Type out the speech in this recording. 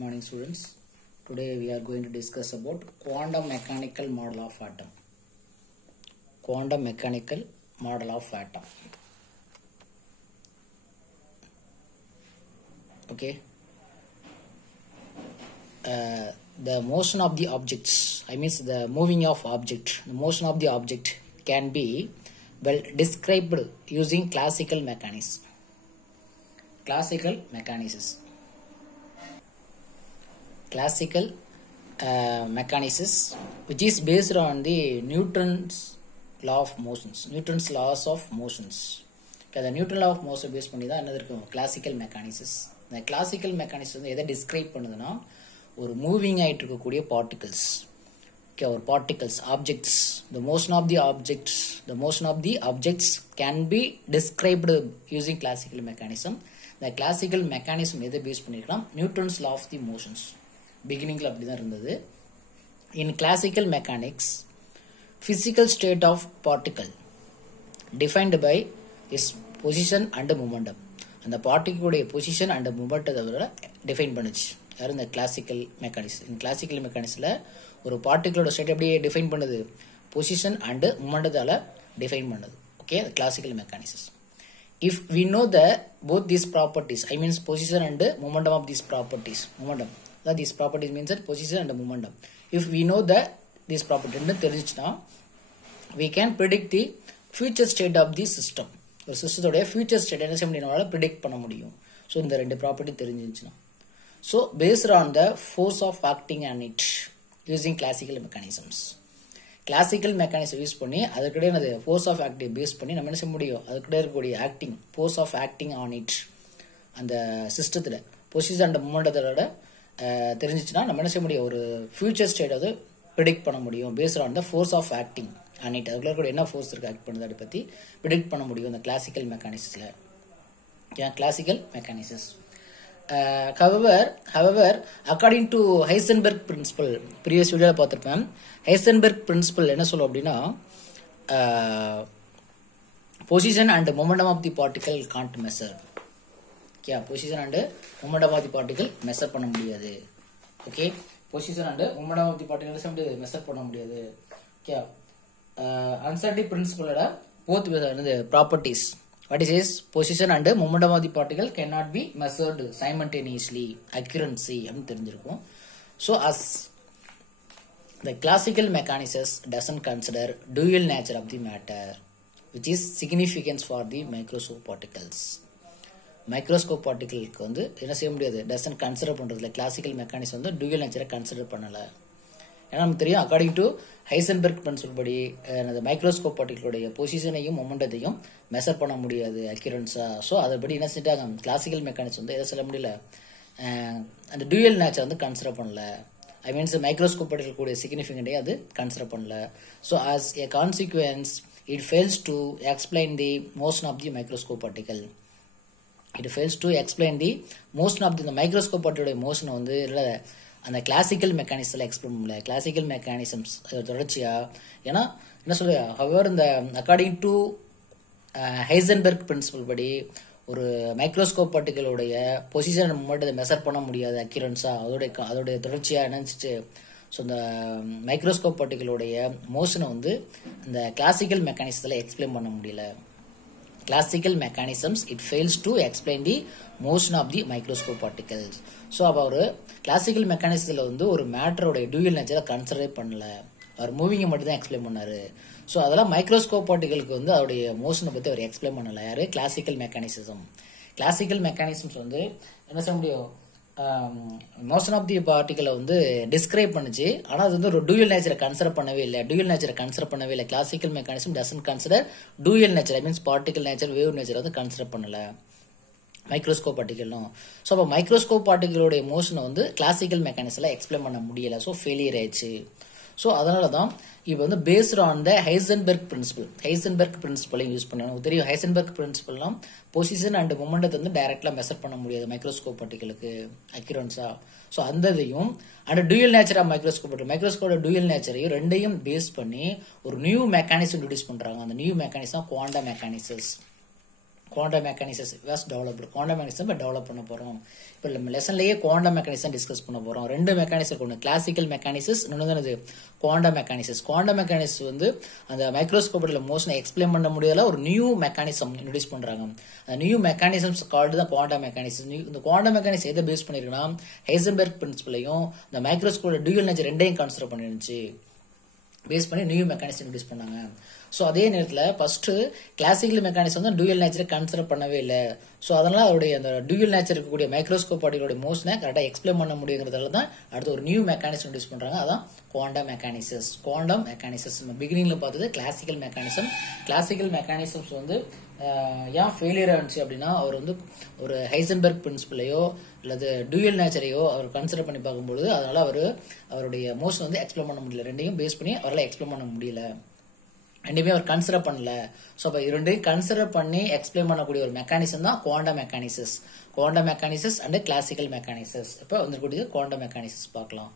morning students. Today we are going to discuss about quantum mechanical model of atom. Quantum mechanical model of atom. Okay. The motion of the objects, I mean the moving of object, the motion of the object can be well described using classical mechanism. Classical mechanisms. Classical mechanisms, which is based on the Newton's law of motions. Newton's laws of motions. Okay, the Newton law of motion based பண்ணி தான் என்னது இருக்கும் classical mechanisms. இந்த classical mechanisms வந்து எதை describe பண்ணுதுன்னா ஒரு moving ஆயிட்டு இருக்கக்கூடிய particles. Okay, or particles, objects. The motion of the objects can be described using classical mechanism. The classical mechanism எதை பேஸ் பண்ணிருக்கலாம் Newton's law of the motions. Beginning அப்படி தான் இருந்தது. In classical mechanics, physical state of particle defined by its position and momentum. அந்த particle உடைய position and momentum define பண்ணுச்சு. யார் இந்த classical mechanism. In classical mechanismல ஒரு particle ஓட state அப்படியே define பண்ணுது. Position and momentum define பண்ணுது. Okay, the classical mechanism. If we know that both these properties, I mean position and momentum of these properties, momentum. That these properties means that position and momentum. If we know that this property தெரிஞ்சிச்சுனா we can predict the future state of the system. ஒரு சிஸ்டத்தோட future state என்ன செய்ய முடியும்னால predict பண்ண முடியும். So இந்த ரெண்டு property தெரிஞ்சிச்சுனா. So based on the force of acting on it using classical mechanisms. Classical mechanism use பண்ணி அதுக்கிட்ட என்னது force of acting பேஸ் பண்ணி நம்ம என்ன செய்ய முடியும் அதுக்கிட்ட இருக்கக்கூடிய acting force of acting on it அந்த சிஸ்டத்துல position and momentum தெரிஞ்சிச்சுனா நம்ம என்ன செய்ய முடியும் ஒரு ஃபியூச்சர் ஸ்டேட் அது ப்ரெடிக்ட் பண்ண முடியும் based on the force of acting on it அதுக்குள்ள கூட என்ன ஃபோர்ஸ் இருக்கு ஆக்ட் பண்ணுது அதை பற்றி ப்ரெடிக்ட் பண்ண முடியும் இந்த கிளாசிக்கல் மெக்கானிசம்ல classical mechanisms however according to Heisenberg principle previous வீடியோல பார்த்திருப்பேன் Heisenberg principle என்ன சொல்லும் அப்படின்னா position and momentum of the particle can't measure. Okay, position and momentum of the particle measure பண்ண முடியாது. Okay, position and momentum of the particle measure பண்ண முடியாது. Okay, uncertainty principle ஓட both the properties. What is position and momentum of the particle cannot be measured simultaneously. Accuracy அப்படி தெரிஞ்சிருக்கும். So as the classical mechanisms doesn't consider dual nature of the matter, which is significance for the microscopic particles. Microscope பார்ட்டிகளுக்கு வந்து என்ன செய்ய முடியாது doesn't consider பண்ணுறதுல classical mechanism வந்து dual நேச்சரை கன்சிடர் பண்ணலை ஏன்னா நமக்கு தெரியும் அக்கார்டிங் டு ஹைசன்பெர்க் பிரின்சிபல் படி அந்த மைக்ரோஸ்கோப் பார்ட்டிகளுடைய பொசிஷனையும் மொமெண்டத்தையும் மெஷர் பண்ண முடியாது அக்யூரன்ஸாக ஸோ அதைப்படி என்ன செஞ்சாங்க கிளாசிக்கல் மெக்கானிசம் வந்து எதை சொல்ல முடியல அந்த டூயல் நேச்சர் வந்து கன்சிடர் பண்ணல ஐ மீன்ஸ் மைக்ரோஸ்கோப் பார்ட்டிகள் கூடிய சிக்னிஃபிகண்டே அது கன்சிடர் பண்ணல so as a consequence it fails to explain the motion of the microscope particle. It fails to explain the motion of the microscope particle motion வந்து அந்த classical மெக்கானிசம்ல explain பண்ணல classical mechanisms தொடர்ச்சியா ஏன்னா என்ன சொல்லுங்க however இந்த according to Heisenberg principal படி ஒரு மைக்ரோஸ்கோப் பார்ட்டிகளுடைய பொசிஷன் மூமெண்ட் மெஷர் பண்ண முடியாது அக்யூரன்ஸா அதோடைய தொடர்ச்சியா என்னச்சு ஸோ இந்த மைக்ரோஸ்கோப் பார்ட்டிகளுடைய மோஷனை வந்து இந்த கிளாசிக்கல் மெக்கானிசத்துல எக்ஸ்பிளைன் பண்ண முடியல. Classical mechanisms it fails to explain the motion of the microscope particles. So அப்ப ஒரு classical mechanismல வந்து ஒரு மேட்டரோட dual nature கன்சிடர் பண்ணல அவர் மூவிங்கை மட்டும் தான் எக்ஸ்பிளைன் பண்ணாரு ஸோ அதெல்லாம் மைக்ரோஸ்கோப் பார்ட்டிகளுக்கு வந்து அவருடைய மோஷனை பற்றி அவர் எக்ஸ்பிளைன் பண்ணல யாரு கிளாசிக்கல் மெக்கானிசம்ஸ் வந்து என்ன சொல்ல முடியும் மோஷன் ஆஃப் தி பார்ட்டிகளை வந்து டிஸ்கிரைப் பண்ணுச்சு ஆனால் அது வந்து ஒரு டூயல் நேச்சரை கன்சிடர் பண்ணவே இல்லை classical mechanism doesn't consider dual nature I means particle nature wave nature வந்து கன்சிடர் பண்ணல மைக்ரோஸ்கோப் பார்ட்டிகலும் ஸோ அப்போ மைக்ரோஸ்கோப் பார்ட்டிகளுடைய மோஷனை வந்து கிளாசிக்கல் மெக்கானிசம்ல எக்ஸ்பிளைன் பண்ண முடியல ஸோ ஃபெயிலியர் ஆயிடுச்சு ஸோ அதனால தான் இப்போ வந்து paste on the Heisenberg principal use பண்ணுவாங்க தெரியும் ஹைசன்பெர்க் பிரின்சிபல்லாம் பொசிஷன் அண்ட் மொமெண்டத்தை வந்து டைரக்டா மெஷர் பண்ண முடியாது மைக்ரோஸ்கோப் பார்ட்டிகளுக்கு அக்யூரன்ஸா ஸோ அந்த இதையும் அண்ட் டூயல் நேச்சர் ஆஃப் மைக்ரோஸ்கோப்போட டூயல் நேச்சரையும் ரெண்டையும் பேஸ் பண்ணி ஒரு நியூ மெக்கானிசம் இன்ட்ரோடியூஸ் பண்றாங்க அந்த new mechanism quantum mechanisms quantum mechanisms was developed. Quantum mechanism develop பண்ண போறோம். இப்போ நம்ம லெசன்லயே குவாண்டம் மெக்கானிசம் டிஸ்கஸ் பண்ண போறோம். ரெண்டு மெக்கானிசம் ஒன்று கிளாசிக்கல் மெக்கானிசஸ், இன்னொன்று குவாண்டம் மெக்கானிசஸ். குவாண்டம் மெக்கானிசம் வந்து அந்த மைக்ரோஸ்கோப்ல மோஸ்ட்லி எக்ஸ்பிளைன் பண்ண முடியாத ஒரு நியூ மெக்கானிசம் இன்ட்ரோடியூஸ் பண்றாங்க. அந்த நியூ மெக்கானிசம்ஸ் கால்டு தான் குவாண்டம் மெக்கானிசம். இந்த குவாண்டம் மெக்கானிசம் எதை பேஸ் பண்ணிருக்குன்னா ஹைசன்பெர்க் பிரின்சிபலையும் இந்த மைக்ரோஸ்கோப் டியூயல் நேச்சர் ரெண்டையும் கன்சிடர் பண்ணிருந்துச்சு. பேஸ் பண்ணி நியூ மெக்கானிசம் இன்ட்ரோடியூஸ் பண்ணாங்க. ஸோ அதே நேரத்தில் ஃபர்ஸ்ட் கிளாசிக்கல் மெக்கானிசம் வந்து டியூயல் நேச்சரை கன்சிடர் பண்ணவே இல்லை. ஸோ அதனால அவருடைய அந்த டியூயல் நேச்சர் இருக்கக்கூடிய மைக்ரோஸ்கோப் பார்ட்டிகளோட மோஷனை கரெக்டாக எக்ஸ்பிளைன் பண்ண முடியுங்கிறதால தான் அடுத்து ஒரு நியூ மெக்கானிசம் இன்ட்ரோடியூஸ் பண்றாங்க. அதான் குவாண்டம் மெக்கானிசஸ். குவாண்டம் மெக்கானிசஸ் நம்ம பிகினிங்ல பார்த்தது கிளாசிக்கல் மெக்கானிசம். கிளாசிக்கல் மெக்கானிசம்ஸ் வந்து ஏன் ஃபெயிலியர் ஆனிச்சு அப்படின்னா அவர் வந்து ஒரு ஹைசன்பெர்க் பிரின்சிபலையோ அல்லது டியூயல் நேச்சரையோ அவர் கன்சிடர் பண்ணி பார்க்கும்போது அதனால அவருடைய மோஷன் வந்து எக்ஸ்பிளைன் பண்ண முடியல. ரெண்டையும் பேஸ் பண்ணி அவரால் எக்ஸ்பிளைன் பண்ண முடியல. ரெண்டுமே அவர் கன்சிடர் பண்ணல. ஸோ அப்போ ரெண்டையும் கன்சிடர் பண்ணி எக்ஸ்பிளைன் பண்ணக்கூடிய ஒரு மெக்கானிசம் தான் quantum mechanisms. Quantum mechanisms and classical mechanisms. இப்போ வந்துக்கூடிய குவாண்டம் மெக்கானிசஸ் பார்க்கலாம்.